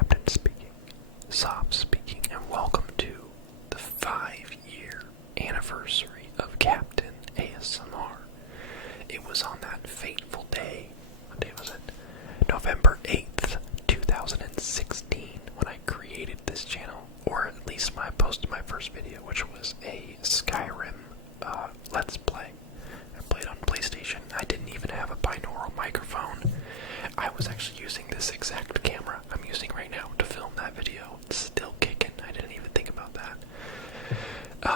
Captain speaking, Sob speaking, and welcome to the 5-year anniversary of Captain ASMR. It was on that fateful day, what day was it? November 8th, 2016, when I created this channel, or at least when I posted my first video, which was a Skyrim Let's Play. I played on PlayStation. I didn't even have a binaural microphone. I was actually using this exact camera I'm using right now to film that video. It's still kicking. I didn't even think about that.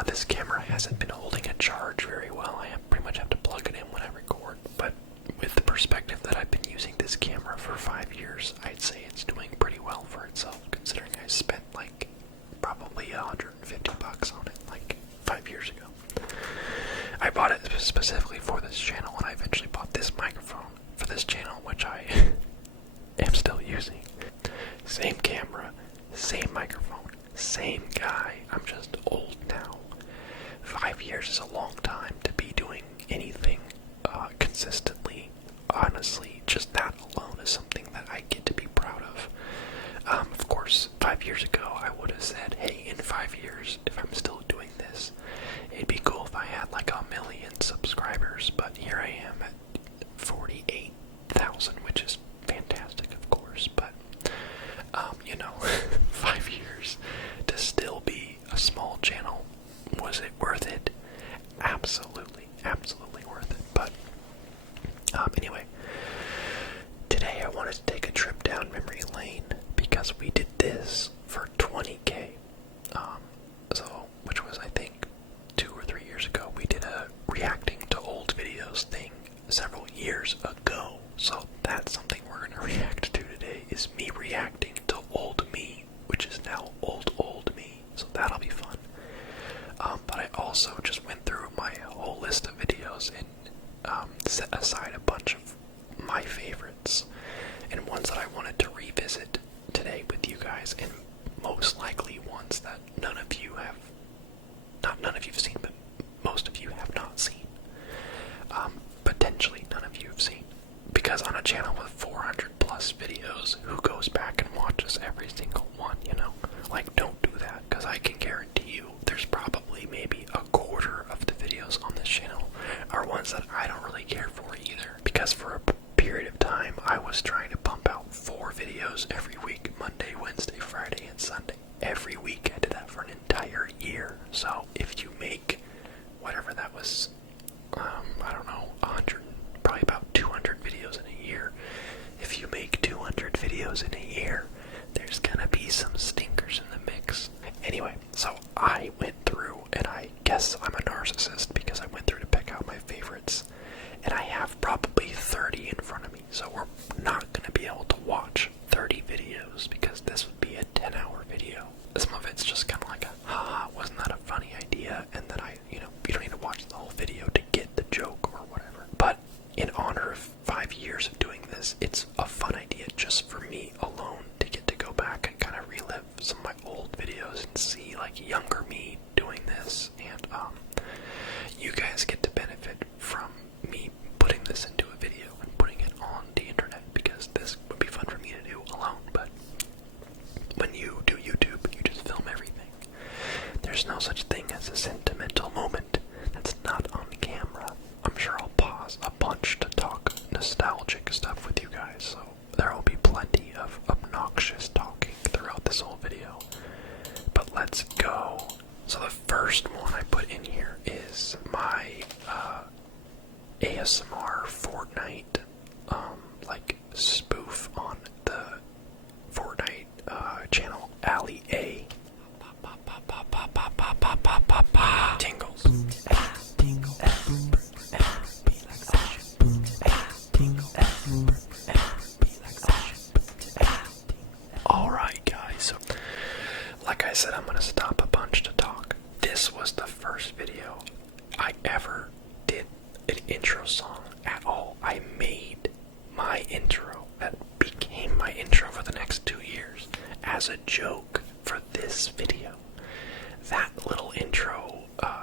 This camera hasn't been holding a charge very well. I pretty much have to plug it in when I record. But with the perspective that I've been using this camera for 5 years, I'd say it's doing pretty well for itself, considering I spent like probably $150 on it like 5 years ago. I bought it specifically for this channel, and I eventually bought this microphone for this channel, which I am still using. Same camera, same microphone, same guy. I'm just old now. 5 years is a long time to be doing anything consistently. Honestly, just that alone is something that I get to be proud of. Of course, 5 years ago, I would have said, hey, in 5 years, if I'm still doing this, it'd be cool if I had like 1 million subscribers, but here I am at 48,000, which is fantastic, of course, but, 5 years to still be a small channel, was it worth it? Absolutely, absolutely worth it, but, anyway, today I wanted to take a trip down memory lane, because we did this for 20K, which was, I think, 2 or 3 years ago. We did a reacting to old videos thing several years ago, so that's something we're going to react to today, is me reacting to old me, which is now old me, so that'll be fun. But I also just went through my whole list of videos and set aside a bunch of my favorites, and ones that I wanted to revisit today with you guys, and most likely ones that none of you have seen, but most of you have not seen. Potentially none of you have seen. Because on a channel with 400 plus videos, who goes back and watches every single one, Like, don't do that, because I can guarantee you there's probably maybe a quarter of the videos on this channel are ones that I don't really care for either. Because for a period of time, I was trying to pump out 4 videos every week, Monday, Wednesday, Friday, and Sunday. Every week I did that for an entire year. So if you make whatever that was, I don't know, 100, probably about 200 videos in a year. If you make 200 videos in a year, there's gonna be some stinkers in the mix. Anyway, so I went through, and I guess I'm a narcissist because I went through to pick out my favorites, and I have probably 30 in front of me, so we're not gonna be able to watch 30 videos because this would be a 10-hour video. Some of it's just kind of like haha, wasn't that a funny idea? And then you don't need to watch the whole video to get the joke or whatever. But in honor of 5 years of doing this, it's a fun idea just for me alone to get to go back and kind of relive some of my old videos and see like younger me doing this. And you guys get to benefit from me putting this into a video and putting it on the internet, because this would be fun for me to do alone. But when you do YouTube, you just film everything. There's no such thing as a sentimental moment that's not on camera. I'm sure I'll pause a bunch to talk nostalgic stuff with you guys, so there will be plenty of obnoxious talking throughout this whole video. But let's go. So the first one I put in here is my ASMR Fortnite spoof on the Fortnite channel Alley A. Tingles. Alright guys, so like I said, I'm gonna stop a bunch to talk. This was the first video I ever did an intro song at all. I made my intro that became my intro for the next 2 years as a joke for this video. That little intro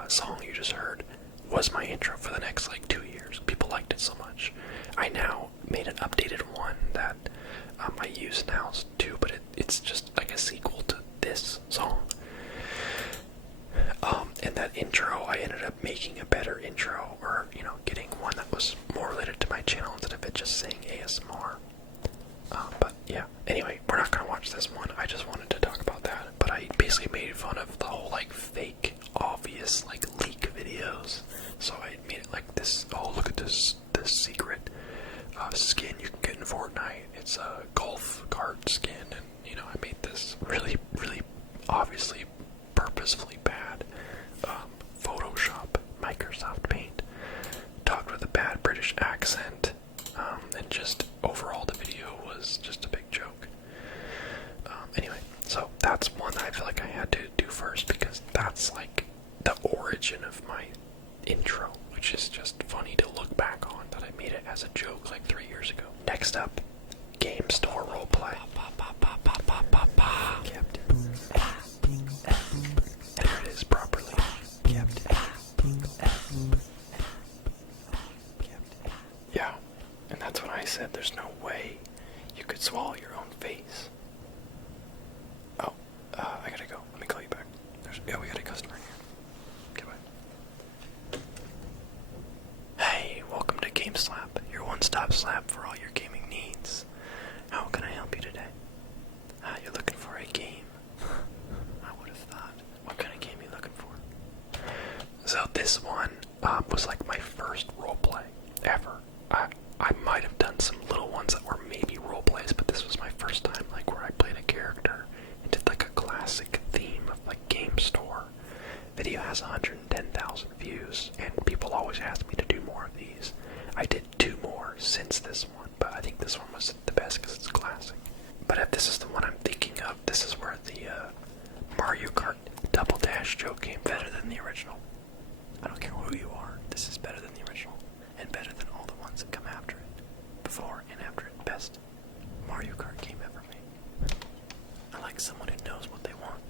song you just heard was my intro for the next 2 years. People liked it so much. I now made an updated one that I use now too, but it it's just like a sequel to this song. And that intro, I ended up making a better intro, or, getting one that was more related to my channel instead of it just saying ASMR. But yeah, anyway, we're not gonna watch this one. I just wanted to talk about that. But I basically made fun of the whole, fake, obvious, leak videos. So I made it like this. Oh, look at this secret skin you can get in Fortnite. It's a golf cart skin, and, I made this really, really obviously purposefully bad Photoshop, Microsoft Paint, talked with a bad British accent, and just overall the video was just a big joke. Anyway, so that's one that I feel like I had to do first, because that's like the origin of my intro, which is just funny to look back on, that I made it as a joke 3 years ago. Next up, game store roleplay. There it is properly. Yeah, and that's what I said. There's no way you could swallow your own face. Oh, I gotta go. Let me call you back. We got a customer here. Goodbye. Hey, welcome to GameSlap, your one-stop slap for all your gaming needs. How can I help you today? You're looking for a game. I would have thought. What kind of game are you looking for? So this one was like my first roleplay ever. I might have done some little ones that were maybe roleplays, but this was my first time where I played a character and did a classic theme of game store. Video has 110,000 views, and people always ask me to do more of these. I did 2 more since this one, but I think this one was the best because it's classic. But if this is the one I'm thinking of, this is where the Mario Kart Double Dash joke came better than the original. I don't care who you are, this is better than the original, and better than all the ones that come after it. Before and after it, best Mario Kart game ever made. I like someone who knows what they want.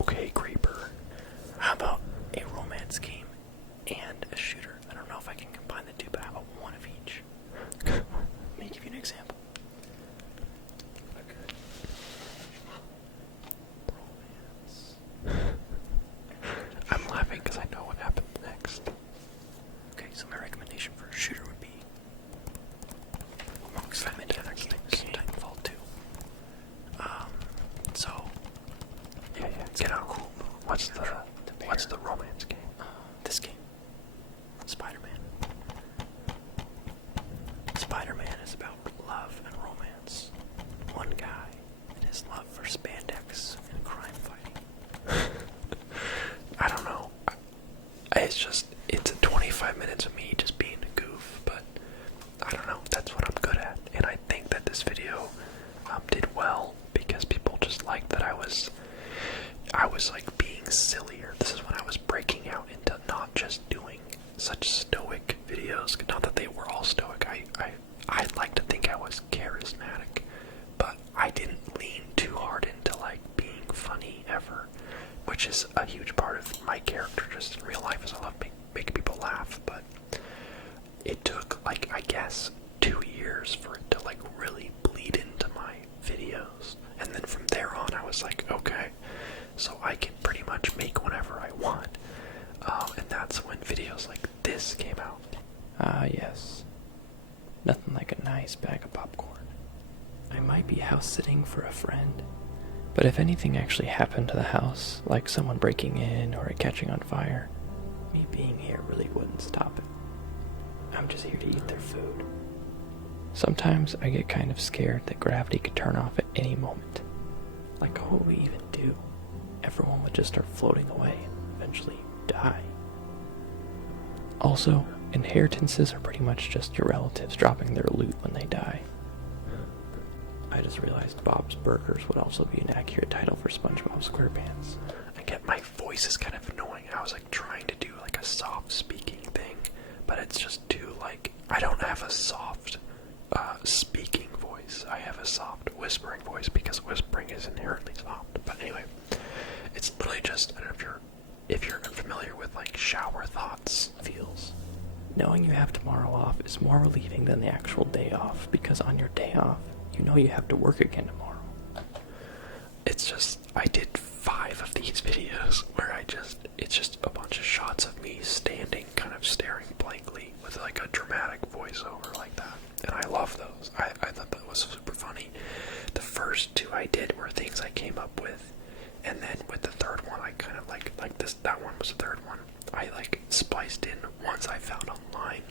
Okay, Creeper. How about a romance game and a shooter? I don't know if I can combine the two, but how about one of each? Let me give you an example. I'm laughing because I know what happens next. Okay, so my recommendation for a shooter would be amongst them into other games, Titanfall 2. So yeah, get out. Cool. What's the romance game? This game, Spider-Man. Spider-Man is about love and romance. One guy and his love for spandex and crime fighting. I don't know. It's 25 minutes of me just being a goof, but I don't know. That's what I'm good at, and I think that this video did well because people just liked that I was being sillier. This is when I was breaking out into not just doing such stoic videos. Not that they were all stoic. I'd like to think I was charismatic, but I didn't lean too hard into being funny ever, which is a huge part of my character just in real life, is I love making people laugh. But it took I guess 2 years for it to really bleed into my videos, and then from there on I was okay, so I can pretty much make whatever I want, and that's when videos like this came out. Yes. Nothing like a nice bag of popcorn. I might be house sitting for a friend, but if anything actually happened to the house, like someone breaking in or it catching on fire, me being here really wouldn't stop it. I'm just here to eat their food. Sometimes I get kind of scared that gravity could turn off at any moment. What would we even do? Everyone would just start floating away and eventually die. Also, inheritances are pretty much just your relatives dropping their loot when they die. I just realized Bob's Burgers would also be an accurate title for SpongeBob SquarePants. I get my voice is kind of annoying. I was trying to do a soft speaking thing, but it's just too I don't have a soft speaking voice. I have a soft whispering voice because whispering is inherently soft. But anyway, it's literally just, I don't know if you're unfamiliar with shower thoughts feels. Knowing you have tomorrow off is more relieving than the actual day off, because on your day off, You know you have to work again tomorrow. It's just, I did 5 of these videos where it's just a bunch of shots of me standing, kind of staring blankly with like a dramatic voiceover like that. And I love those. I thought that was super funny. The first 2 I did were things I came up with. And then with the third one, I kind of like this, that one was the third one. I like spliced in ones I found online,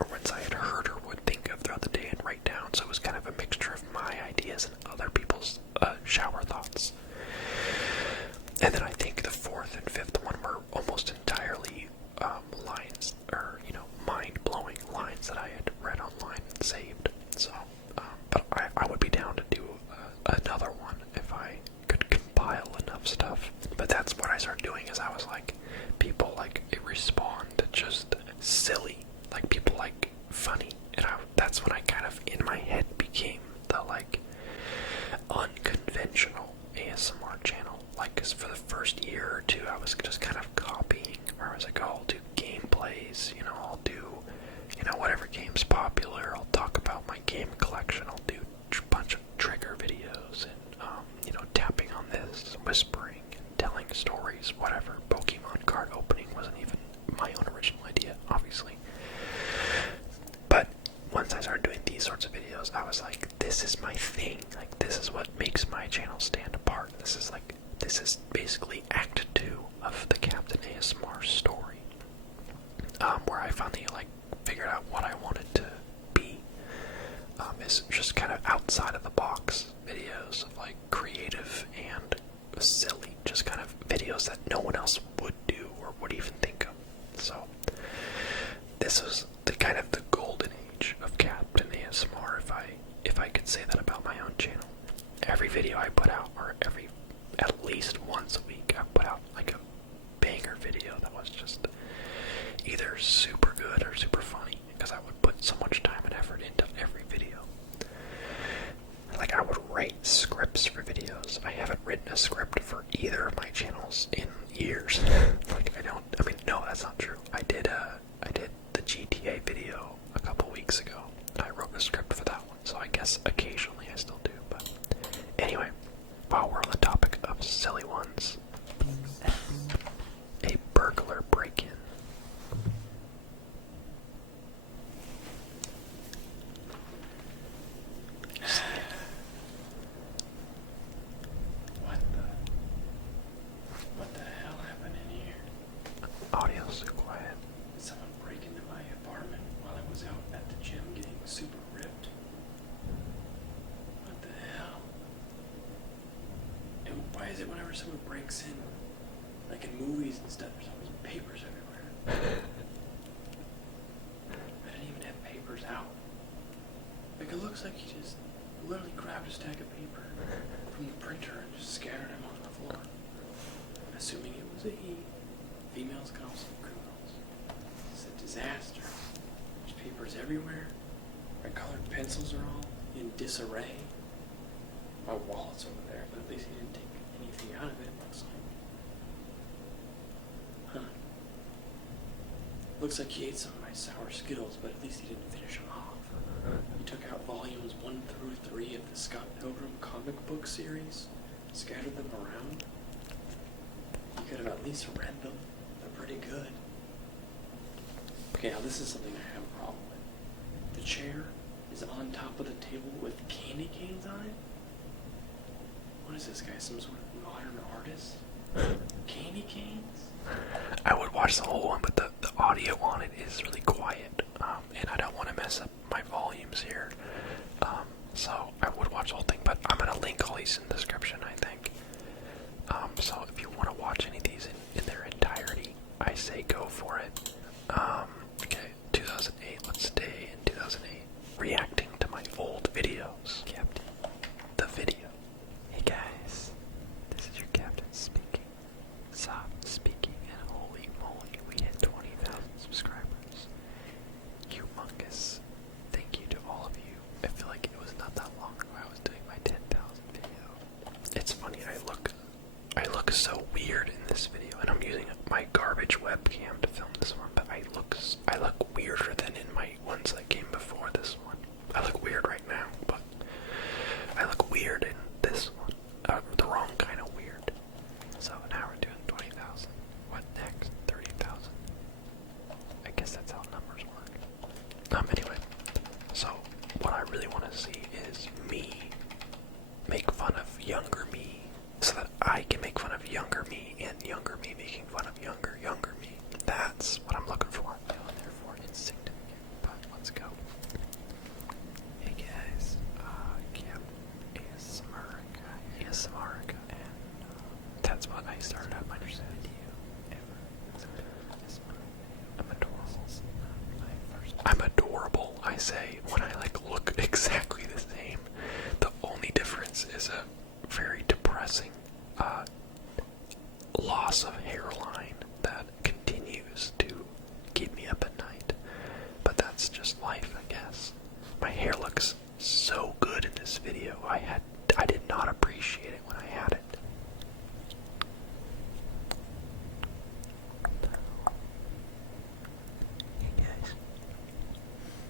or ones I had heard or would think of throughout the day and write down. So it was kind of a mixture of my ideas and other people's shower thoughts. And then I think the 4th and 5th one were almost entirely lines, or mind-blowing lines that I had read online and saved. So, but I would be down to do another one if I could compile enough stuff. But that's what I started doing, is I was like, people like respond to just silly, like people like funny, and that's when I kind of in my head became the like unconventional ASMR channel. Like, 'cause for the first year or 2 I was just kind of copying, where I was like, oh, I'll do gameplays, I'll do whatever game's popular, I'll talk about my game collection, I'll do a bunch of trigger videos, and tapping on this, whispering, and telling stories, whatever. Pokemon card opening wasn't even my own original idea, obviously. But once I started doing these sorts of videos, I was like, this is my thing. Like, this is what makes my channel stand apart. This is basically Act 2 of the Captain ASMR story, where I finally figured out what I wanted to be. Is just kind of outside of the box videos of creative and silly, just kind of videos that no one else would do or would even think of. So this was the kind of the golden age of Captain ASMR, if I could say that about my own channel. Every video I put out, or at least once a week, I put out like a banger video that was just either super good or super funny, because I would put so much time and effort into every video. Like, I would write scripts for videos. I haven't written a script for either of my channels in years. No, that's not true. I did the GTA video a couple weeks ago. I wrote a script for that one, so I guess occasionally I still do. But anyway, while we're on the topic of silly ones, a burglar break-in. What the hell happened in here? Audio's so quiet. Did someone break into my apartment while I was out at the gym getting super ripped? What the hell? And why is it whenever someone breaks in, like in movies and stuff, there's always papers everywhere? I didn't even have papers out. Like, it looks like he just literally grabbed a stack of paper from the printer and just scattered them on the floor. Assuming it was a he. Females can also be criminals. It's a disaster. There's papers everywhere. My colored pencils are all in disarray. My wallet's over there, but at least he didn't take anything out of it, looks like. Huh. Looks like he ate some of my sour Skittles, but at least he didn't finish them off. He took out volumes 1 through 3 of the Scott Pilgrim comic book series, scattered them around. You could have at least read them. They're pretty good. Okay, now this is something I have a problem with. The chair is on top of the table with candy canes on it? What is this guy, some sort of modern artist? Candy canes? I would watch the whole one, but the audio on it is really quiet, and I don't want to mess up my volumes here. So I would watch the whole thing, but I'm going to link all these in the description, I think. So if you want to watch any of these in their entirety, I say go for it. Okay, 2008, let's stay in 2008. Reacting to my old videos. Captain, the video. Hey guys, this is your captain speaking. Soft speaking, and holy moly, we hit 20,000 subscribers. Humongous. Thank you to all of you. I feel like it was not that long ago I was doing my 10,000 video. It's funny, I look so weird in this video, and I'm using my garbage webcam to film this one, but I look weirder than in my ones that came before this one. I look weird right now, but younger me, so that I can make fun of younger me, and younger me making fun of younger me. That's what I'm looking for. And therefore insignificant, but let's go. Hey guys, Cam ASMR, and that's what I started out my first video ever. I'm adorable, I say, when I like look exactly the same. The only difference is a very depressing loss of hairline that continues to keep me up at night. But that's just life, I guess. My hair looks so good in this video. I did not appreciate it when I had it. Hey guys.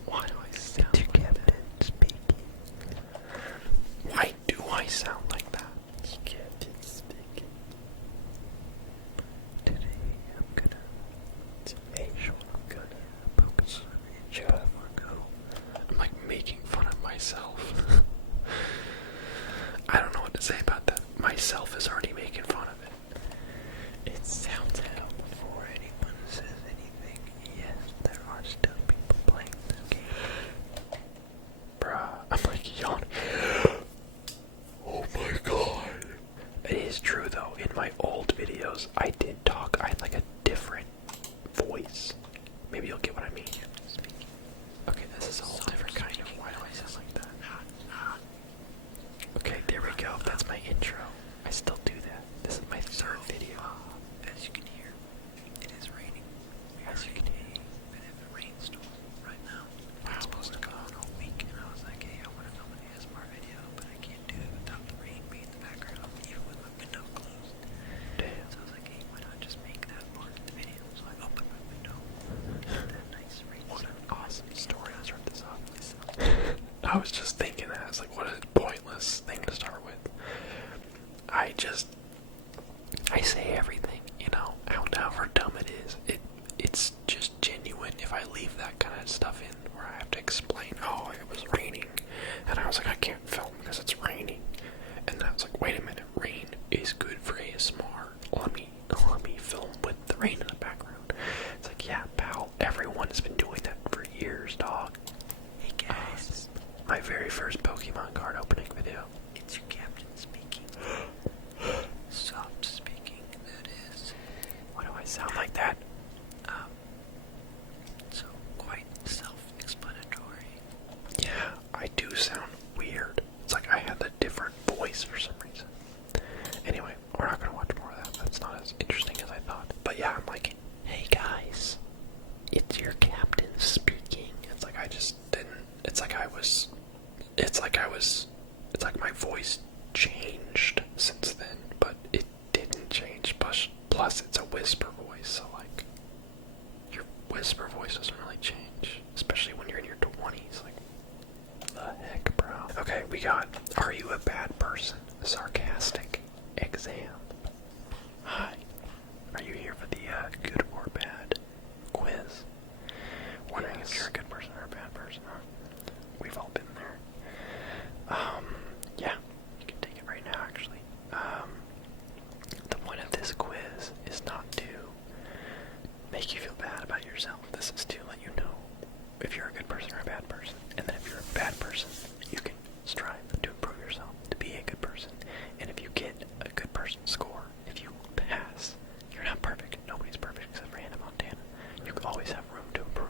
Why do I sound like Captain speaking? Why do I sound like that? It's Captain speaking. Today I'm gonna focus on enjoy Marco. I'm like making fun of myself. I don't know what to say about that. Myself is already making fun of it. It sounds out before anyone says anything. Yes, there are still people playing this game. Bruh, I'm like yawning. Oh my god. It is true though, in my old videos, I did talk, I had like a different voice. Maybe you'll get what I mean. Okay, this is a whole different kind of, why do I sound like that? Okay, there we go, that's my intro. I still do that. This is my third video. As you can hear, it is raining. As you can hear, we have a rainstorm right now. It's supposed to go on all week, and I was like, hey, I want to film an ASMR video, but I can't do it without the rain being in the background, even with my window closed. Damn. So I was like, hey, why not just make that part of the video? So I opened my window, and that nice rain. What an awesome story. I'll start this off myself. I was just thinking that. I was like, what a pointless thing to start with. I say everything, you know, however dumb it is. It's just genuine. If I leave that kind of stuff in where I have to explain, oh, it was raining, and I was like, I can't film because it's raining. And then I was like, wait a minute, rain is good for ASMR. Let me film with the rain in the background. It's like, yeah, pal, everyone has been doing that for years, dog. Hey guys. My very first Pokemon card opening video. It's your captain speaking. Soft speaking, that is. Why do I sound like that? So quite self-explanatory. Yeah, I do sound weird. It's like I had a different voice for some reason. Anyway, we're not gonna watch more of that. That's not as interesting as I thought. But yeah, I'm like, hey guys, it's your captain speaking. It's like I just didn't. It's like my voice changed since then, but it didn't change. Plus, it's a whisper voice, so like, your whisper voice doesn't really change, especially when you're in your 20s. Like, the heck, bro? Okay, we got, are you a bad person? Sarcastic exam. Hi. Are you here for the good or bad quiz? Wondering if you're a good person or a bad person, huh? We've all been there. Yeah, you can take it right now, actually. The point of this quiz is not to make you feel bad about yourself. This is to let you know if you're a good person or a bad person. And then if you're a bad person, you can strive to improve yourself, to be a good person. And if you get a good person score, if you pass, you're not perfect. Nobody's perfect except for Hannah Montana. You always have room to improve.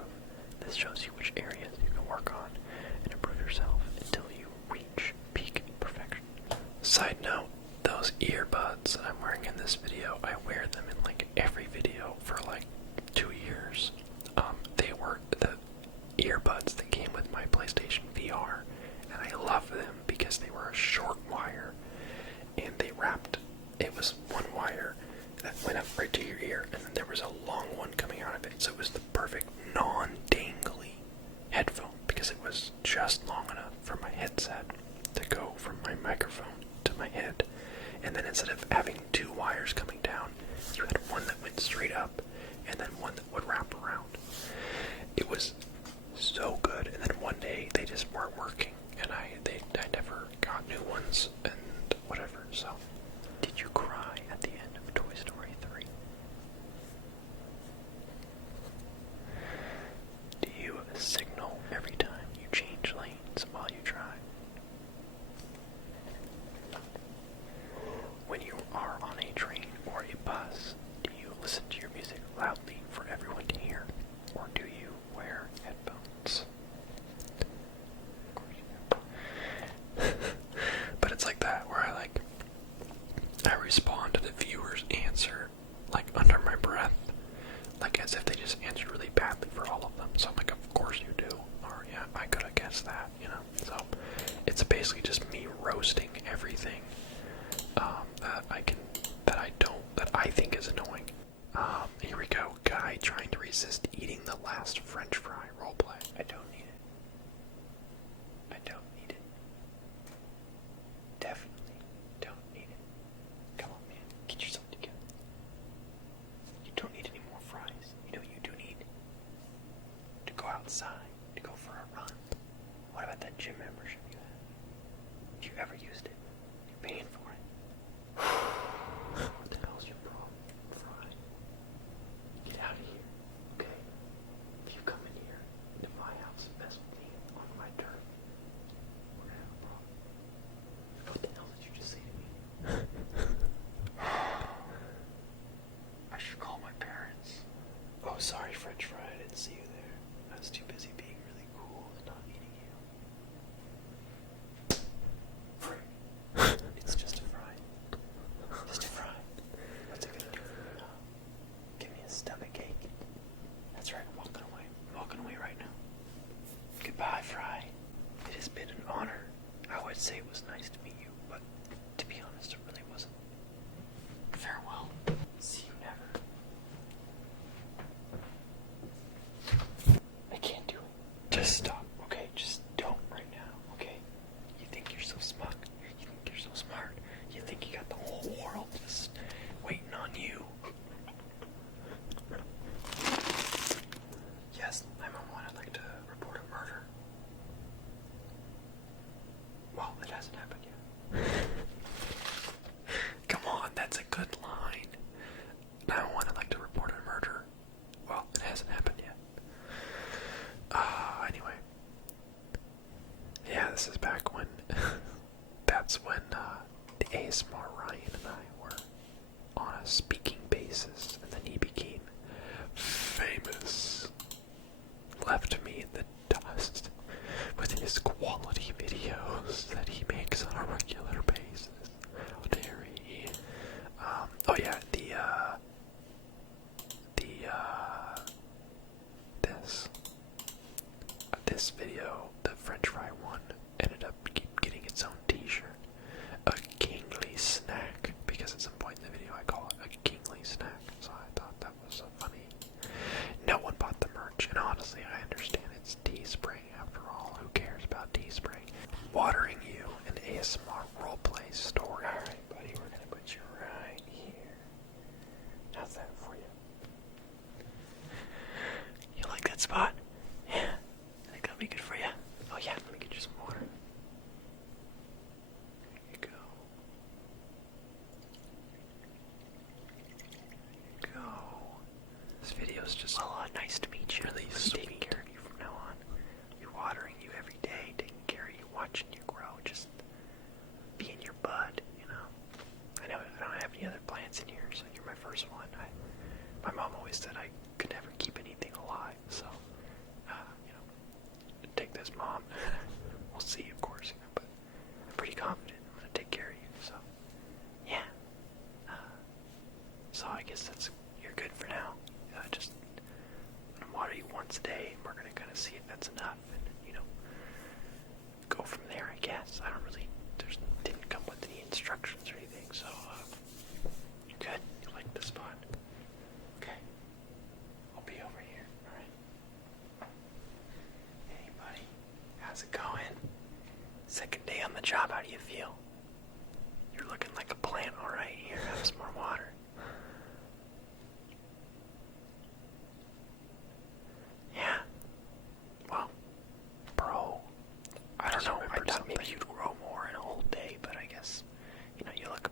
This shows you which areas you can work on and improve yourself until you reach peak perfection. Side note, those earbuds that I'm wearing in this video, I wear them in like every video for like 2 years. They were the earbuds that came with my PlayStation VR, and I love them because they were a short wire, and they wrapped, it was one wire that went up right to your ear, and then there was a long one coming out of it, so it was the perfect non-dangly headphone, because it was just long enough for my headset to go from my microphone to my head. And then instead of having 2 wires coming down, you had one that went straight up, and then one that would wrap around. It was so good, and then one day they just weren't working, and I never got new ones, and whatever. So, did you cry at the end of Toy Story 3? Do you signal every time you change lanes while you drive? When you are on a train or a bus, do you listen to your music loudly for everyone to hear? Or do you wear headphones? Of course you do. But it's like that, where I respond to the viewer's answer, like, under my breath, like, as if they just answered really badly for all of them. So I'm like, of course you do. Or, yeah, I could have guessed that, you know? So, it's basically just me roasting everything that I think is annoying. Here we go. Guy trying to resist eating the last French fry. Roleplay. I don't need it. I don't need it. Definitely don't need it. Come on, man. Get yourself together. You don't need any more fries. You know what you do need? To go outside. To go for a run. What about that gym membership you have? Have you ever used it? You're paying for it. What the hell's your problem, Fry? Get out of here, okay? If you come in here into my house and mess with me on my turf, we're gonna have a problem. What the hell did you just say to me? I should call my parents. Oh, sorry, French Fry, I didn't see you there. I was too busy being really cool and not eating you. It's just a fry. Just a fry. What's it gonna do for you now? Give me a stomach ache. That's right, I'm walking away. I'm walking away right now. Goodbye, Fry. It has been an honor. I would say it was nice to meet you, but to be honest, it really wasn't. Farewell. See you never. I can't do it. Just stop, okay? Just don't right now, okay? You think you're so smart. You think you're so smart. You think you got the whole world just waiting on you. Yes, 911, I'd like to report a murder. Well, it hasn't happened yet. Come on, that's a good line. 911, I'd like to report a murder. Well, it hasn't happened yet. Anyway. Yeah, this is back when... that's when, the ASMR Ryan and I were on a speaking basis, and then he became famous. Left me in the dust with his quality videos that he makes on a regular basis. How dare he? Oh yeah, this video, the French fry one, ended up getting its own t-shirt. A kingly snack, because at some point in the video I call it a kingly snack, so I thought that was so funny. No one bought the merch, and honestly I understand it's Dspring after all. Who cares about Dspring? Watering you an ASMR roleplay story. Alright buddy, we're gonna put you right here. How's that for you? You like that spot? Yeah. I think that'll be good for you. Oh yeah, let me get you some water. There you go. There you go. This video's just nice to meet you. Really sweet. Taking care of you from now on. Be watering you every day, taking care of you, watching you grow, just being your bud, you know. I know I don't have any other plants in here, so you're my first one. My mom always said I could never keep anything alive, so you know, take this, Mom. We'll see, of course, you know, but I'm pretty confident I'm gonna take care of you, so yeah. So I guess you're good for now. Just water you once a day, and we're gonna kind of see if that's enough, and you know, go from there. I guess I don't really. Didn't come with any instructions or anything, so you good? You like the spot? Okay. I'll be over here. All right. Hey, buddy. How's it going? Second day on the job. How do you feel? You're looking like a plant. All right. Here, have some more water. Yeah. Well, bro, I don't know. I thought maybe you'd grow more in a whole day, but I guess, you know, you look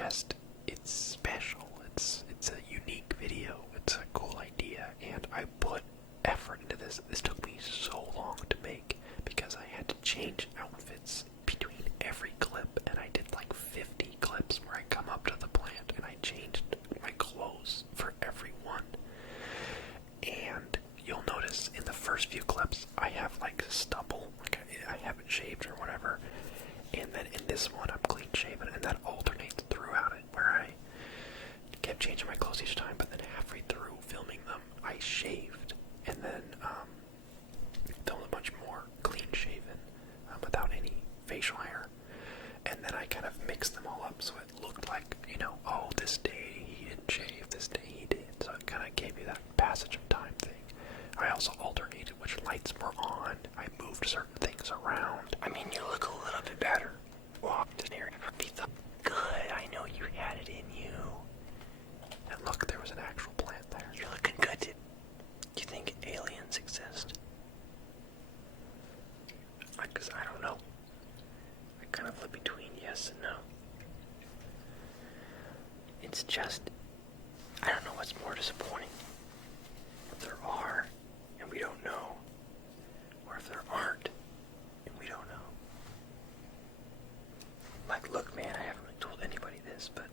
it's special. It's a unique video. It's a cool idea, and I put effort into this. This took me so long to make because I had to change outfits between every clip, and I did like 50 clips where I come up to the plant and I changed my clothes for every one. And you'll notice in the first few clips I have like stubble, like I haven't shaved or whatever, and then in this one I'm clean shaven, and that alternates throughout it where I kept changing my clothes each time, but then halfway through filming them I shaved, and then filmed a bunch more clean shaven without any facial hair, and then I kind of mixed them all up so it looked like, oh, this day he didn't shave, this day he did, so it kind of gave you that passage of time thing. I also alternated which lights were on. I moved certain things around. I mean, you look a little bit better. Walked in here. Good, I know you had it in you. And look, there was an actual plant there. You're looking good. Do you think aliens exist? Because I don't know. I kind of live between yes and no. It's just, I don't know what's more disappointing. If there are, and we don't know, or if there aren't, and we don't know. Like, look, man, I haven't really told anybody this, but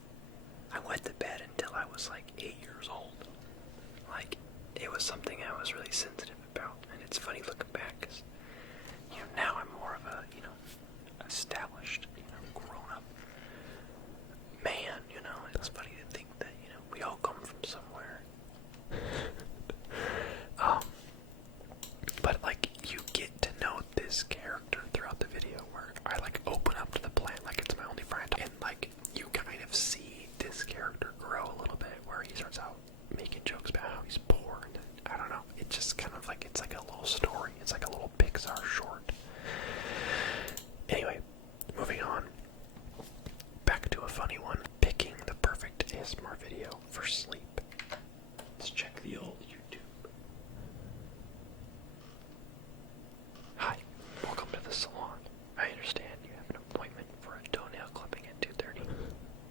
I wet the bed until I was like 8 years old. Like, it was something I was really sensitive about, and it's funny looking back, because, now I'm more of a, established, grown-up man, it's funny to think that, we all come from somewhere. But like, you get to know this character throughout the video where I like open up to the plant like it's my only friend, and like you kind of see this character grow a little bit where he starts out making jokes about how he's poor, and then, I don't know, it just kind of like, it's like a little story, it's like a little Pixar short. Anyway, moving on, back to a funny one, picking the perfect ASMR video for sleep. Let's check the old YouTube. Hi, welcome to the salon. I understand you have an appointment for a toenail clipping at 2:30.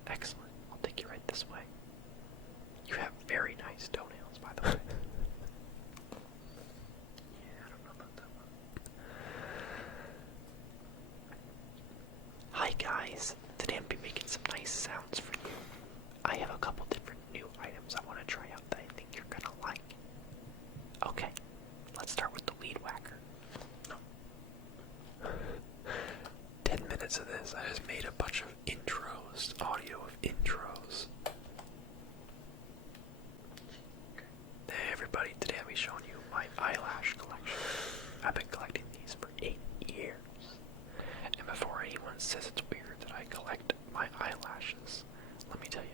Excellent, I'll take you right this way. You have very nice toenails, by the way. Yeah, I don't know about that one. Hi guys, today I'm be making some nice sounds for you. I have a couple different new items I want to try out that I think you're gonna like. Okay, let's start with the lead whacker. 10 minutes of this, I just made a bunch of intros, audio of intros. Hey everybody, today I'll be showing you my eyelash collection. I've been collecting these for 8 years. And before anyone says it's weird that I collect my eyelashes, let me tell you,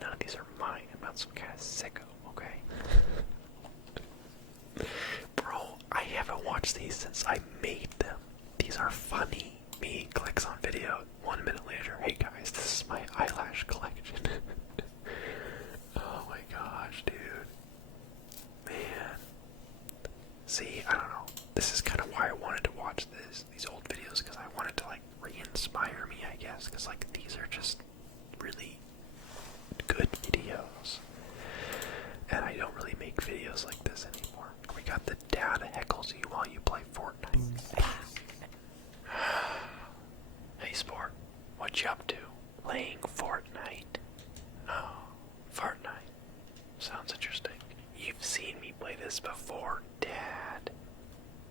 none of these are mine. I'm not some kind of sicko, okay? Bro, I haven't watched these since I made them. These are funny. Me clicks on video, 1 minute later, hey guys, this is my eyelash collection. Oh my gosh, dude. Man. See, I don't know. This is kind of why I wanted to watch these old videos, because I wanted to like re-inspire me, I guess, because like these are just really good videos. And I don't really make videos like this anymore. We got the dad heckles you while you play Fortnite. Hey sport, what you up to? Playing Fortnite. Oh, Fortnite. Sounds interesting. You've seen me play this before, Dad.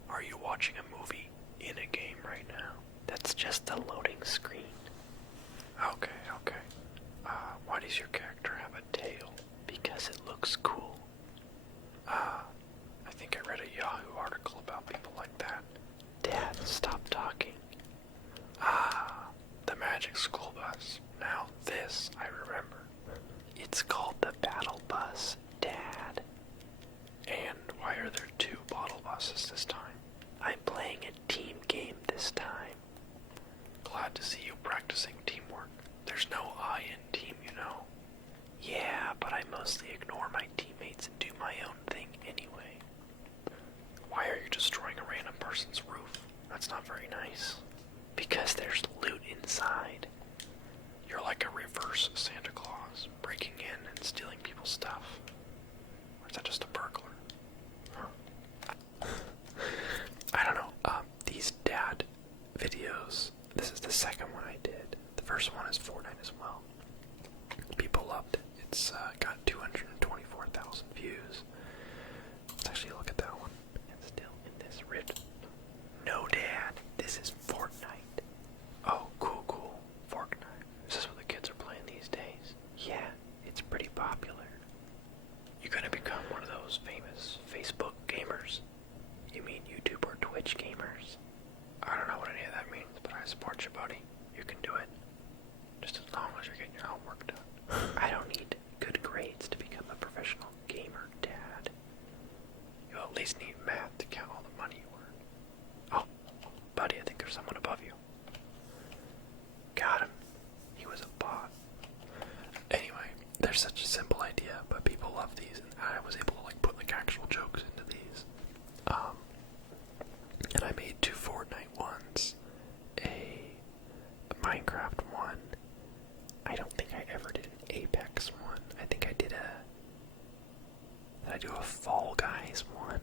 Are you watching a movie in a game right now? That's just a loading screen. Okay. Why does your character have a tail? Because it looks cool. I think I read a Yahoo article about people like that. Dad, stop talking. The magic school bus. Now this I remember. It's called the battle bus, Dad. And why are there 2 bottle buses this time? I'm playing a team game this time. Glad to see you practicing teamwork. There's no I in team, you know. Yeah, but I mostly ignore my teammates and do my own thing anyway. Why are you destroying a random person's roof? That's not very nice. Because there's loot inside. You're like a reverse I made 2 Fortnite ones, a Minecraft one. I don't think I ever did an Apex one. I think I did I do a Fall Guys one.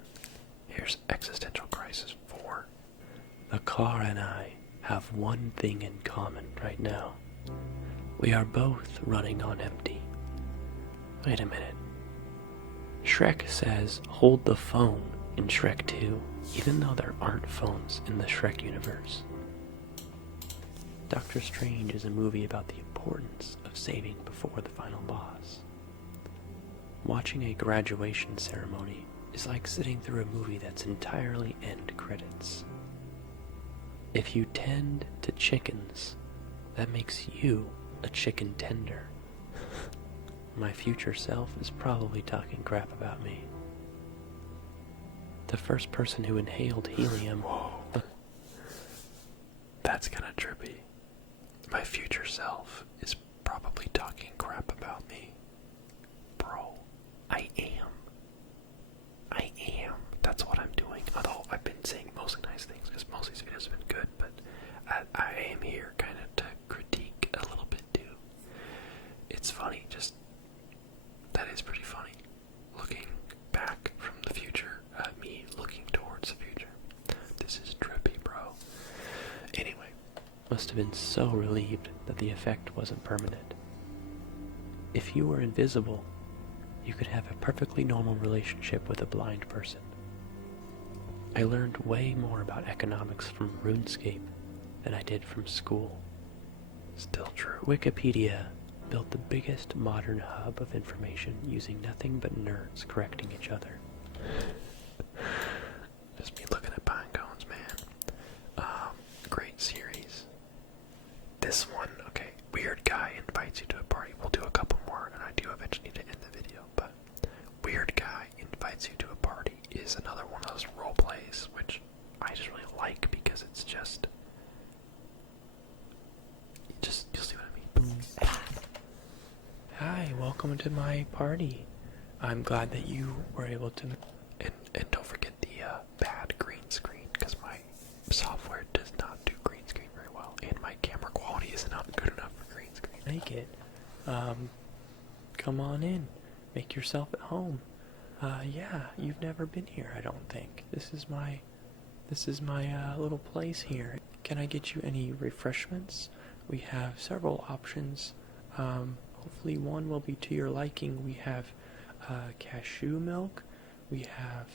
Here's Existential Crisis 4. The car and I have one thing in common right now. We are both running on empty. Wait a minute. Shrek says hold the phone in Shrek 2, even though there aren't phones in the Shrek universe. Doctor Strange is a movie about the importance of saving before the final boss. Watching a graduation ceremony is like sitting through a movie that's entirely end credits. If you tend to chickens, that makes you a chicken tender. My future self is probably talking crap about me. The first person who inhaled helium... Whoa. That's kinda trippy. My future self is probably talking crap about me. Bro, I am. That's what I'm doing. Although I've been saying mostly nice things, because most of these videos have been good, but I am here kind of to critique a little bit too. It's funny, just... That is pretty funny. Looking back from the future, me looking towards the future. This is trippy, bro. Anyway. Must have been so relieved that the effect wasn't permanent. If you were invisible, you could have a perfectly normal relationship with a blind person. I learned way more about economics from RuneScape than I did from school. Still true. Wikipedia built the biggest modern hub of information using nothing but nerds correcting each other. Just me looking at pine cones, man. Great series. This one, okay, weird guy invites you to a party. We'll do a couple more, and I do eventually need to end the video, but weird guy invites you to a party is another one of those role plays, which I just really like because it's just you'll see what I mean. Hi, welcome to my party. I'm glad that you were able to... And don't forget the bad green screen, because my software does not do green screen very well, and my camera quality is not good enough for green screen. Make it. Come on in. Make yourself at home. Yeah, you've never been here, I don't think. This is my little place here. Can I get you any refreshments? We have several options. Hopefully one will be to your liking. We have cashew milk. We have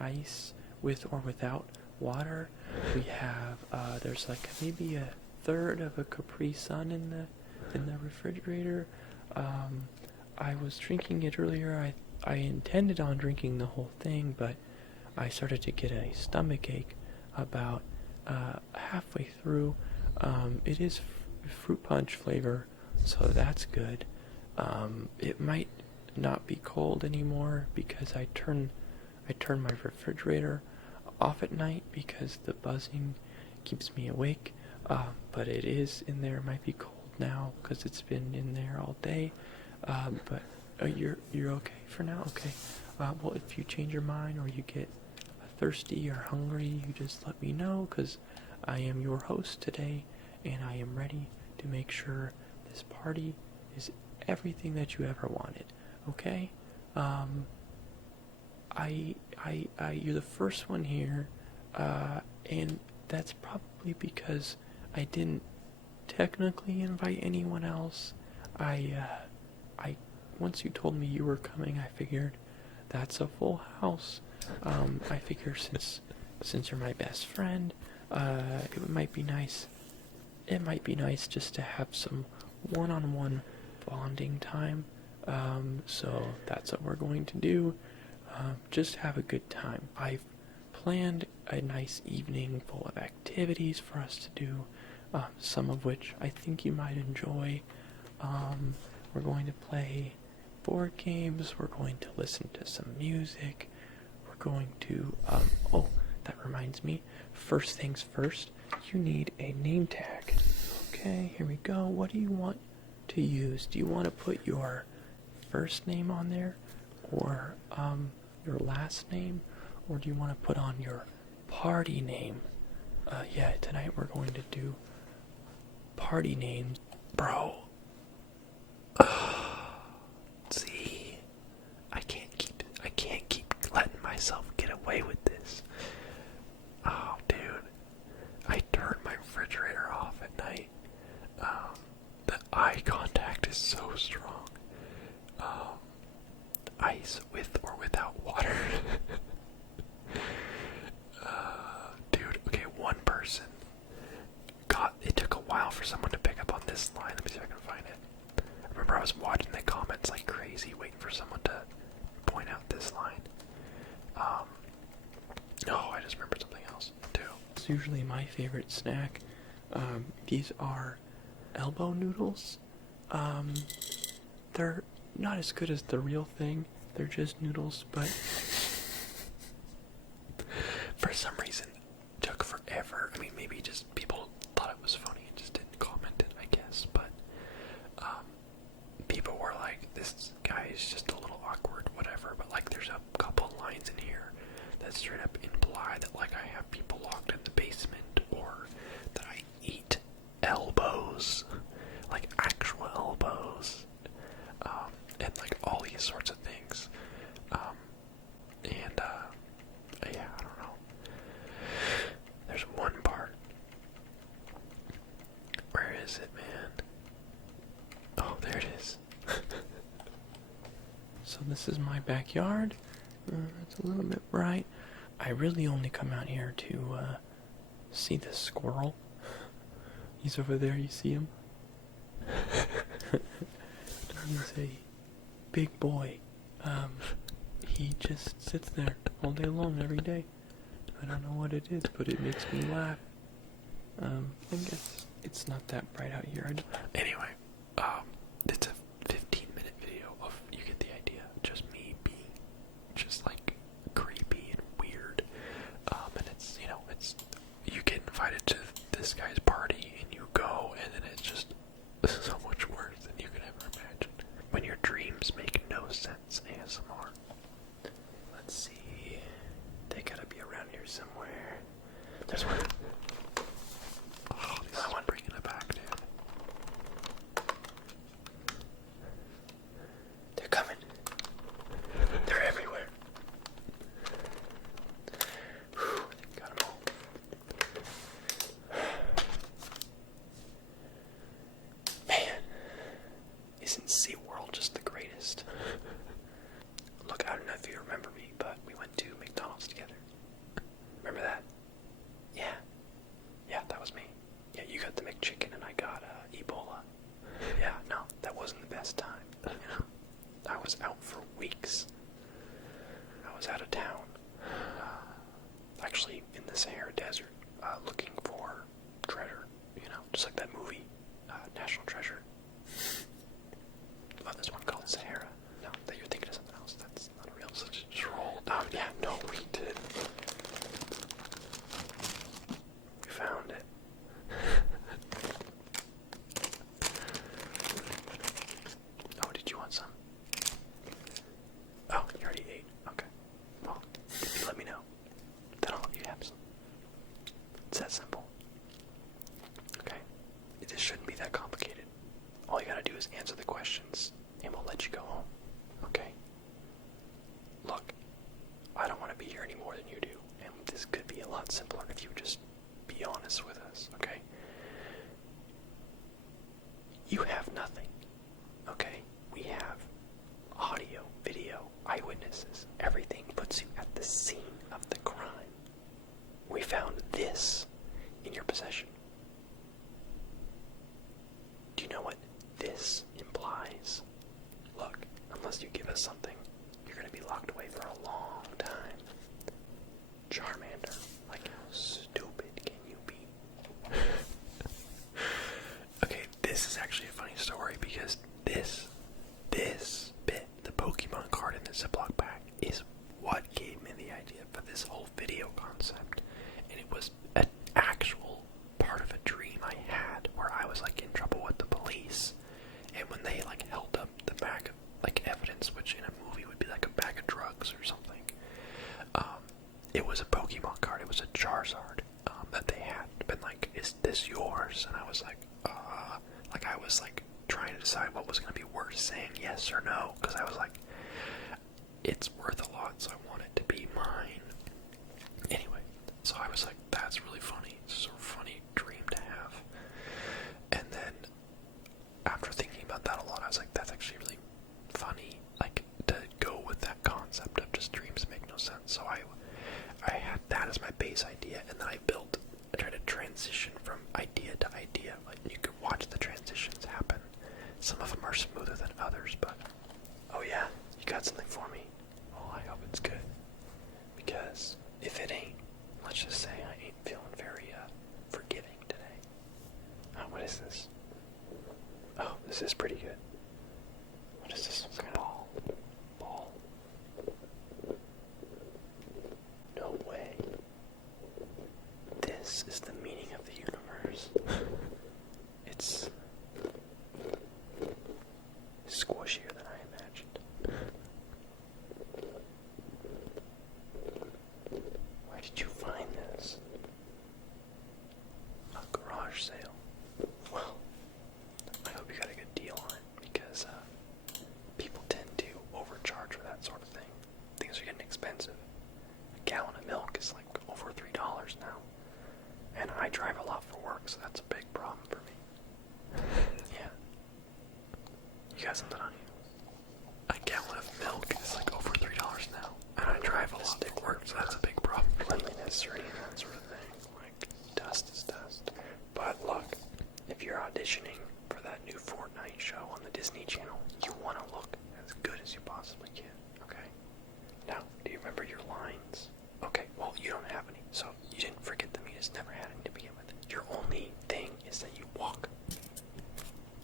ice with or without water. We have there's like maybe a third of a Capri Sun in the refrigerator. I was drinking it earlier. I intended on drinking the whole thing, but I started to get a stomach ache about halfway through. It is fruit punch flavor, so that's good. It might not be cold anymore because I turn my refrigerator off at night because the buzzing keeps me awake. But it is in there. It might be cold now because it's been in there all day. But you're okay for now. Okay. Well, if you change your mind or you get thirsty or hungry, you just let me know, because I am your host today, and I am ready to make sure this party is everything that you ever wanted. Okay? You're the first one here, and that's probably because I didn't technically invite anyone else. Once you told me you were coming, I figured that's a full house. I figure since you're my best friend, it might be nice. It might be nice just to have some one-on-one bonding time. So that's what we're going to do. Just have a good time. I've planned a nice evening full of activities for us to do, some of which I think you might enjoy. We're going to play board games. We're going to listen to some music. We're going to, oh, that reminds me. First things first, you need a name tag. Okay, here we go. What do you want to use? Do you want to put your first name on there, or your last name, or do you want to put on your party name. Yeah, tonight we're going to do party names. Bro. See? I can't keep letting myself get away with this. Oh, dude. I turned my refrigerator off at night. The eye contact is so strong. Ice with or without water. Dude, okay, one person it took a while for someone to pick up on this line. Let me see if I can find it. I remember I was watching the comments like crazy, waiting for someone to point out this line. Oh, I just remembered something else, too. It's usually my favorite snack. These are elbow noodles. They're not as good as the real thing. They're just noodles, but for some reason, it took forever. I mean, maybe just people thought it was funny and just didn't comment it, I guess. But people were like, this guy is just a little awkward, whatever. But like, there's a couple lines in here that straight up imply that like I have people locked in the basement, or that I eat elbows, like actual elbows, and like all these sorts of things. Yeah, I don't know. There's one part. Where is it, man? Oh, there it is. so this is my backyard. It's a little bit bright. I really only come out here to see the squirrel. He's over there, you see him? He's a big boy. He just sits there all day long, every day. I don't know what it is, but it makes me laugh. I guess it's not that bright out here. Anyway, it's a 15-minute video of, you get the idea, just me being just like creepy and weird. And it's, you get invited to this guy's party and you go, and then it's just so much worse than you could ever imagine. When your dreams make no sense, ASMR. Let's see. They gotta be around here somewhere. There's one. Oh, this is bringing it back, dude. They're coming. They're everywhere. Whew, got them all. Man, isn't SeaWorld just the greatest? Look, I don't know if you remember me, but we went to McDonald's together. Remember that? Yeah. Yeah, that was me. Yeah, you got the McChicken and I got Ebola. Yeah, no, that wasn't the best time. I was out for weeks. I was out of town. Actually, in the Sahara Desert, looking for treasure. Just like that movie, National Treasure. Oh, there's one called Sahara. No, that you're thinking of something else. That's not real. Such a troll. Yeah, no, we did. We found it. Oh, did you want some? Oh, you already ate. Okay. Well, if you let me know, then I'll let you have some. It's that simple. Okay? This shouldn't be that complicated. All you gotta do is answer the questions, and we'll let you go home. Okay? Look, I don't want to be here any more than you do, and this could be a lot simpler if you just be honest with us, okay? You have nothing, okay? We have audio, video, eyewitnesses. Everything puts you at the scene of the crime. We found this in your possession. Do you know what this implies? Look, unless you give us something, you're going to be locked away for a long time. Charmander, like how stupid can you be? Okay, this is actually a funny story because this bit, the Pokemon card in the Ziploc bag, is what gave me the idea for this whole video concept. And it was an actual part of a dream I had where I was like in trouble with the police. And when they like held up the bag of like evidence, which in a movie would be like a bag of drugs or something, it was a Pokemon was like trying to decide what was going to be worth saying yes or no, because I was like, it's worth a lot, so I want it to be mine. Anyway, so I was like, that's really funny. It's a funny dream to have. And then, after thinking about that a lot, I was like, that's actually really funny, like, to go with that concept of just dreams make no sense. So I had that as my base idea, and then I tried to transition from idea to idea. Like, you could watch the transitions happen. Some of them are smoother than others, but... Oh yeah, you got something for me? Oh, I hope it's good. Because if it ain't, let's just say I ain't feeling very, forgiving today. What is this? Oh, this is pretty good. What is this? Some kind of ball? No way. This is the meaning of the universe. It's squishier than I imagined. Where did you find this? A garage sale. Well, I hope you got a good deal on it, because people tend to overcharge for that sort of thing. Things are getting expensive. A gallon of milk is like over $3 now. And I drive a lot for work, so that's a big problem for me. Yeah. You got something on you? A gallon of milk is like over $3 now. And I drive a lot for work, so that's a big problem. Cleanliness or that sort of thing. Like, dust is dust. But look, if you're auditioning for that new Fortnite show on the Disney Channel, you want to look as good as you possibly can, okay? Now, do you remember your lines? Okay, well, you don't have any, so you didn't forget them. You just never had any to begin with. Your only thing is that you walk.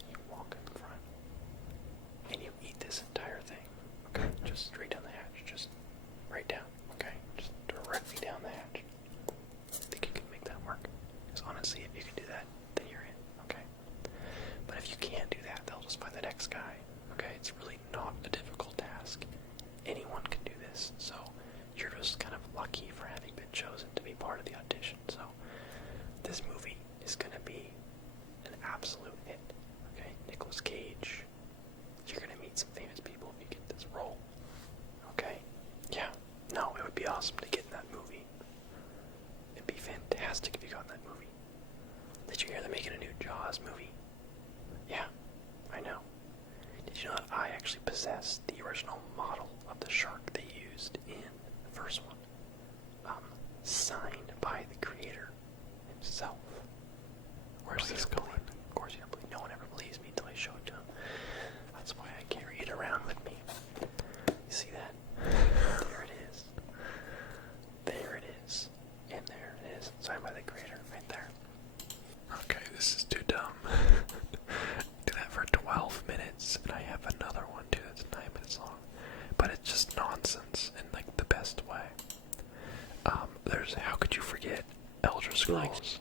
You walk in front. And you eat this entire thing. Okay? Just straight down the hatch. Just right down. Okay? Just directly down the hatch. Think you can make that work? Because honestly, if you can do that, then you're in. Okay? But if you can't do that, they'll just find the next guy. Okay? It's really not a difficult task. Anyone can do this. So you're just kind of lucky for having been chosen to be part of the audition. So this movie is going to be an absolute hit. Okay? Nicolas Cage. You're going to meet some famous people if you get this role. Okay? Yeah. No, it would be awesome to get in that movie. It'd be fantastic if you got in that movie. Did you hear they're making a new Jaws movie? Yeah, I know. Did you know that I actually possess the original model of the shark they used in the first one? Signed by the creator himself. Where's this going? Of course you don't believe. No one ever believes me until I show it to him. That's why I carry it around with me. You see that? There it is. There it is. And there it is. Signed by the creator. Right there. Okay, this is too dumb. Do that for 12 minutes, and I have another one too that's 9 minutes long. But it's just nonsense in like the best way. There's How Could You Forget Elder Scrolls.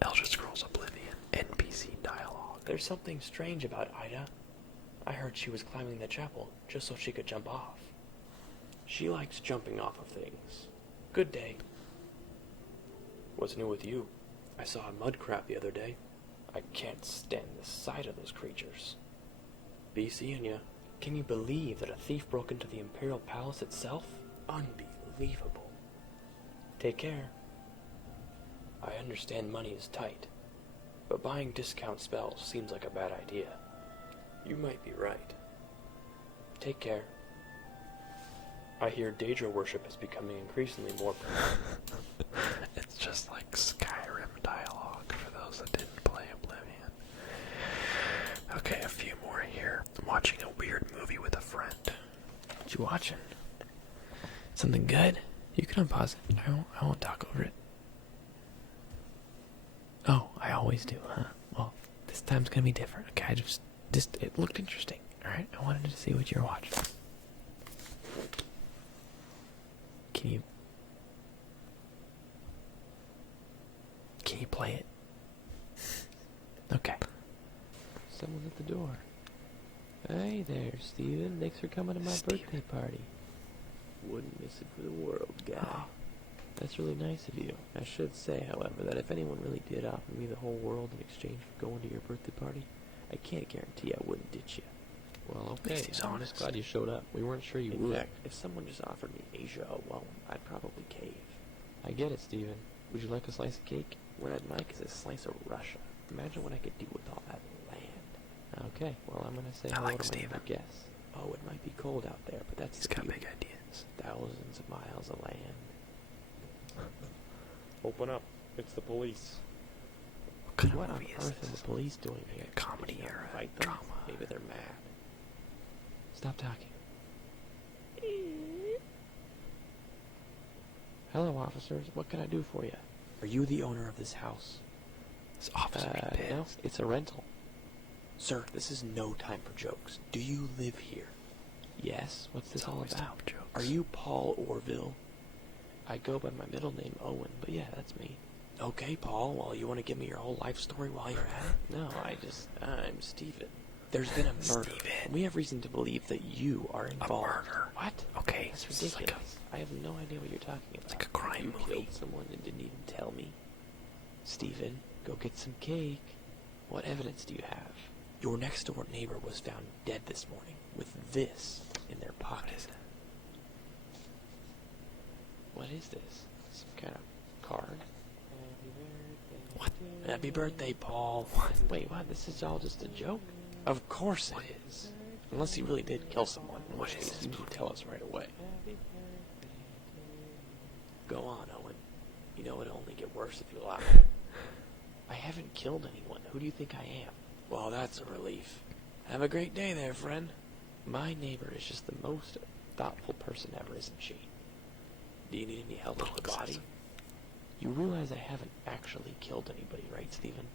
Elder Scrolls Oblivion NPC dialogue. There's something strange about Ida. I heard she was climbing the chapel just so she could jump off. She likes jumping off of things. Good day. What's new with you? I saw a mud crab the other day. I can't stand the sight of those creatures. Be seeing ya. Can you believe that a thief broke into the Imperial Palace itself? Unbelievable. Take care. I understand money is tight, but buying discount spells seems like a bad idea. You might be right. Take care. I hear Daedra worship is becoming increasingly more It's just like Skyrim dialogue for those that didn't play Oblivion. Okay, a few more here. I'm watching a weird movie with a friend. What you watching? Something good? You can unpause it. I won't talk over it. Oh, I always do, huh? Well, this time's gonna be different. Okay, I just it looked interesting. All right, I wanted to see what you're watching. Can you play it? Okay. Someone's at the door. Hey there, Steven. Thanks for coming to my birthday party. Wouldn't miss it for the world, guy. Oh, That's really nice of you. I should say, however, that if anyone really did offer me the whole world in exchange for going to your birthday party, I can't guarantee I wouldn't ditch you. Well, okay, least he's I'm honest. just glad you showed up. We weren't sure you would. In fact, if someone just offered me Asia alone, I'd probably cave. I get it, Steven. Would you like a slice of cake? What I'd like is a slice of Russia. Imagine what I could do with all that land. Okay, well, I'm gonna say I hello like to my Steven. other guests. Oh, it might be cold out there, but that's He's the got beauty. big ideas. Thousands of miles of land. Open up. It's the police. What kind What of on movie is earth this? are the police doing here? Comedy Did you not era invite them? drama. Maybe they're mad. Stop talking. Hello, officers. What can I do for you? Are you the owner of this house? This officer's pissed. No, it's a rental. Sir, this is no time for jokes. Do you live here? Yes. What's this It's all always about? top jokes. Are you Paul Orville? I go by my middle name, Owen, but yeah, that's me. Okay, Paul, well, you want to give me your whole life story while you're at it? No, I'm Steven. There's been a murder. Steven. We have reason to believe that you are A involved. murder. What? Okay, That's this is ridiculous. I have no idea what you're talking about. like a crime you movie. killed someone and didn't even tell me. Steven, go get some cake. What evidence do you have? Your next door neighbor was found dead this morning with this in their pocket. What is this? Some kind of card? What? Happy birthday, Paul. Wait, what? This is all just a joke? Of course it is. Unless he really did kill someone, in which What is case this you should tell us right away. Go on, Owen. You know it'll only get worse if you lie. I haven't killed anyone. Who do you think I am? Well, that's a relief. Have a great day there, friend. My neighbor is just the most thoughtful person ever, isn't she? Do you need any help with the body? You realize I haven't actually killed anybody, right, Steven?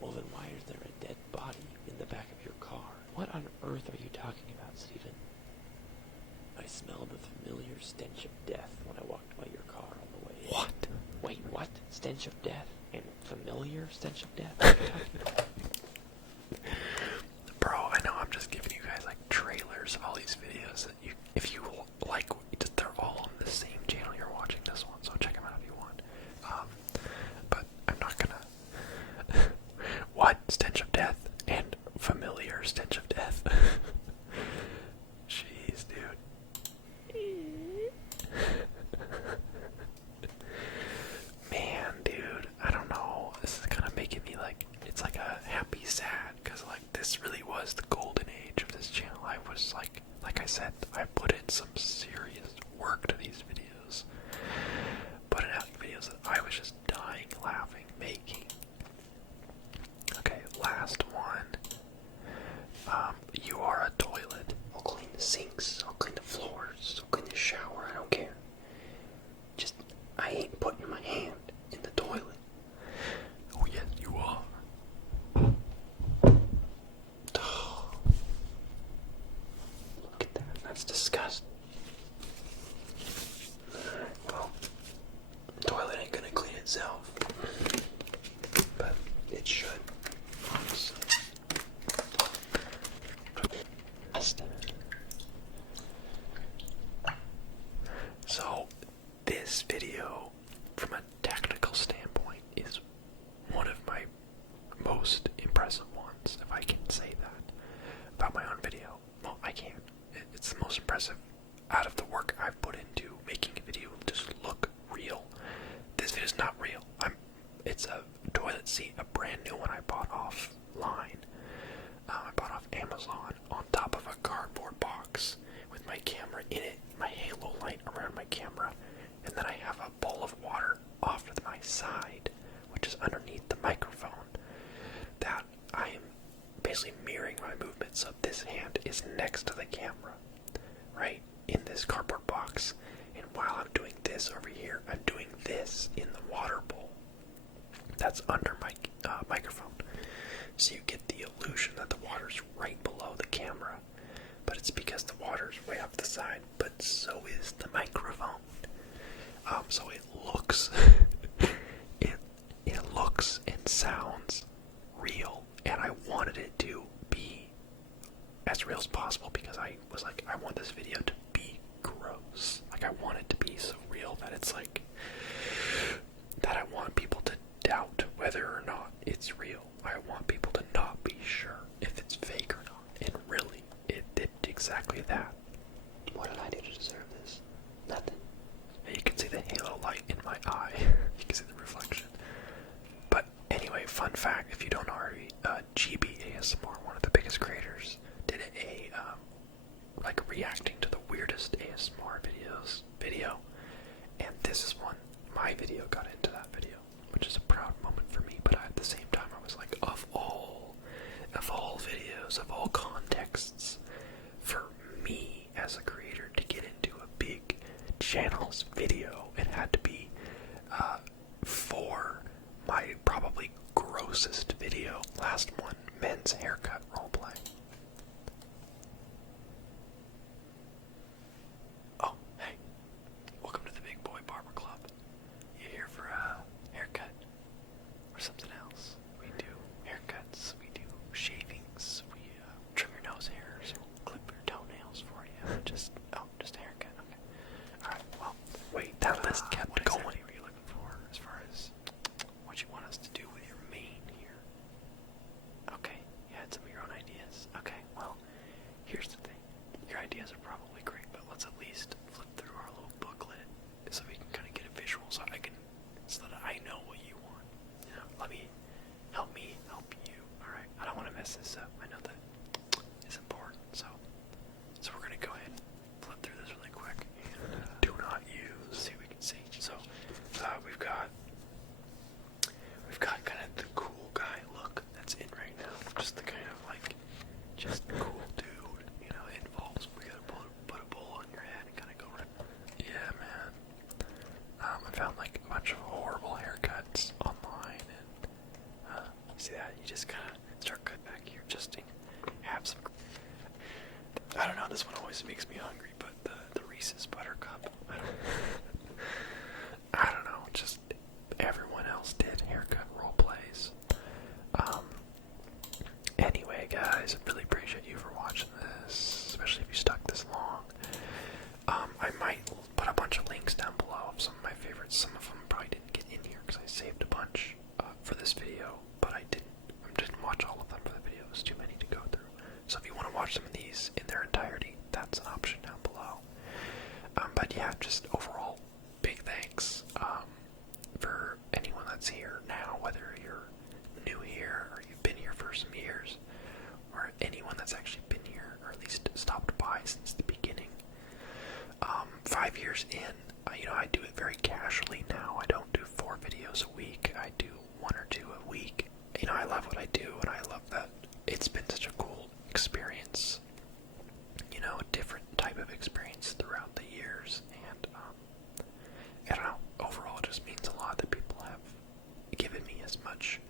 Well, then why is there a dead body in the back of your car? What on earth are you talking about, Steven? I smelled the familiar stench of death when I walked by your car on the way in. What? Wait, what? Stench of death? And familiar stench of death? What are you talking about? Bro, I know I'm just giving you guys like trailers of all these videos that you, if you like, they're all on the same channel you're watching this one, so check them out if you want. But I'm not gonna. What? Stench of death and familiar stench of death. Jeez, dude. Man, dude, I don't know. This is kind of making me like, it's like a happy sad, because like this really was the golden age of this channel. I was like I said, I put in some serious work to these videos. Putting out videos that I was just dying laughing making. Okay, last one. You are a toilet. I'll clean the sinks, I'll clean the floors, I'll clean the shower, I don't care. Just, I ain't putting my hand in the toilet. Oh yes, you are. Look at that, that's disgusting. Alright, well, the toilet ain't gonna clean itself. But it should. So. So, this video, from a technical standpoint, is one of my most impressive ones, if I can say that, about my own video. Well, I can. It's the most impressive out of the work I've put into making a video just look real. This video's not real. It's a toilet seat, a brand new one I bought offline. I bought off Amazon on top of a cardboard box with my camera in it, my halo light around my camera, and then I have a bowl of water off to my side, which is underneath the microphone, that I am basically mirroring my movements. So this hand is next to the camera, right, in this cardboard box, and while I'm doing this over here, I'm doing this in the water bowl that's under my microphone. So you get the illusion that the water's right below the camera, but it's because the water's way off the side, but so is the microphone. So it looks, it looks and sounds real, and I wanted it to be as real as possible because I was like, I want this video to be gross. Like, I want it to be so real that it's like, it's real. I want people to not be sure if it's fake or not. And really, it did exactly that. What did I do to deserve this? Nothing. And you can see the halo light in my eye. You can see the reflection. But anyway, fun fact, if you don't already, GBASMR, one of the biggest creators, did a like reacting to the weirdest ASMR video, and this is one. My video got into that video, which is a proud moment for me. But at the same time, I was like, of all videos, of all contexts, for me as a creator to get into a big channel's video, it had to be for my probably grossest video. Last one, men's haircut roleplay. Oh, hey, welcome to the Big Boy Barber Club. You here for a haircut or something else? We do haircuts, we do shavings, we trim your nose hairs, clip your toenails for you. Just a haircut. Okay. All right. Well, wait. That list kept going. What exactly were you looking for as far as what you want us to do with your mane here? Okay. You had some of your own ideas. Okay. Well, here's the thing. Your ideas are probably great, but let's at least flip through our little booklet so we can kind of get a visual, so that I know what you want. You know, let me help you. All right. I don't want to mess this up. I know that is important. So we're gonna go ahead and flip through this really quick and do not use. See what we can see. So we've got kind of the cool guy look that's in right now. Just the kind of like just cool dude. You know, it involves we gotta put a bowl on your head and kind of go right. Yeah, man. I found like a bunch of horrible haircuts online, and see that you just kind of start cut back here just to have some. I don't know, this one always makes me hungry, but the Reese's Buttercup, I don't know, just everyone else did haircut role plays. Anyway, guys, I really appreciate you for watching this, especially if you stuck this long. I might put a bunch of links down below of some of my favorites. Some of them probably didn't get in here because I saved a bunch for this video, but I didn't watch all of them for the video. It was too many to go through. So if you want to watch some of these in their entirety, that's an option down below. But yeah, just overall, big thanks for anyone that's here now, whether you're new here or you've been here for some years, or anyone that's actually been here or at least stopped by since the beginning. 5 years in, I do it very casually now. I don't do 4 videos a week. I do 1 or 2 a week. I love what I do, and I love that it's been such a cool experience. A different type of experience throughout the years, and I don't know. Overall, it just means a lot that people have given me as much